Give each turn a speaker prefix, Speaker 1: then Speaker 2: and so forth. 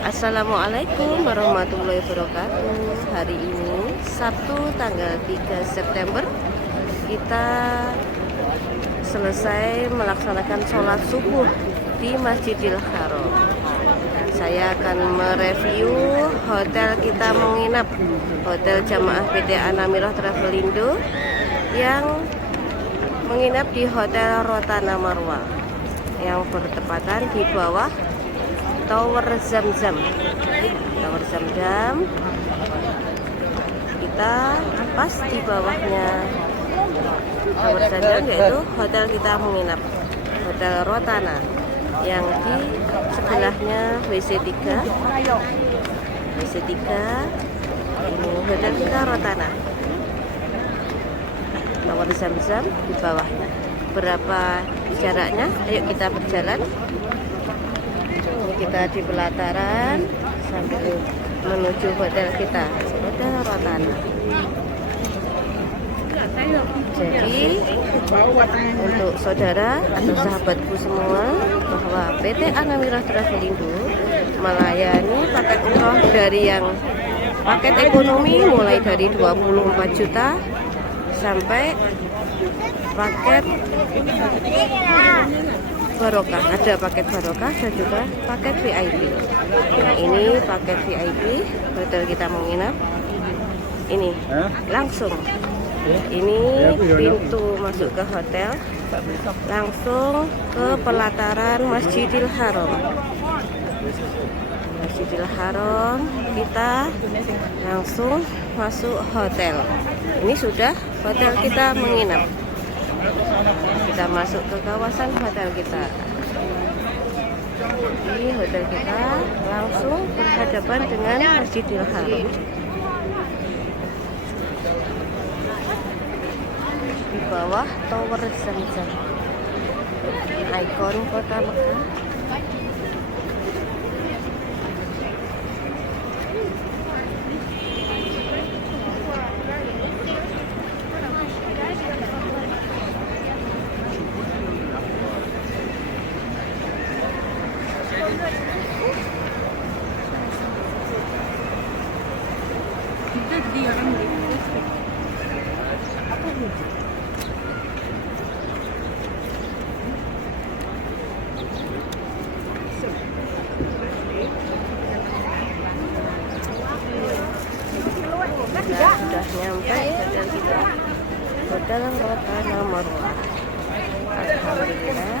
Speaker 1: Assalamualaikum warahmatullahi wabarakatuh. Hari ini Sabtu tanggal 3 September Kita selesai melaksanakan sholat subuh di Masjidil Haram. Saya akan mereview hotel kita menginap Hotel Jamaah PTA Namirah Travelindo Yang menginap di Hotel Rotana Marwa Yang bertepatan di bawah Tower Zam-Zam Tower Zam-Zam Kita pas di bawahnya. Tower Zam-Zam yaitu hotel kita menginap. Hotel Rotana Yang di sebelahnya WC3 WC3 Ini hotel kita Rotana. Tower Zam-Zam di bawahnya. Berapa jaraknya? Ayo kita berjalan kita di pelataran sambil menuju hotel kita. Hotel Rotana. Jadi untuk saudara atau sahabatku semua bahwa PT Anamirah Travelindo melayani paket umroh dari yang paket ekonomi mulai dari 24 juta sampai paket barokah. Ada paket barokah dan juga paket VIP nah ini paket VIP hotel kita menginap ini langsung. Ini pintu masuk ke hotel. Langsung ke pelataran Masjidil Haram. Masjidil Haram kita langsung masuk hotel. Ini sudah hotel kita menginap kita masuk ke kawasan hotel kita. Di hotel kita langsung berhadapan dengan Masjidil Haram. Di bawah Tower Zamzam ikon kota Mekah Nah, sudah nyampe hotel kita hotel Rotana Marwah Alhamdulillah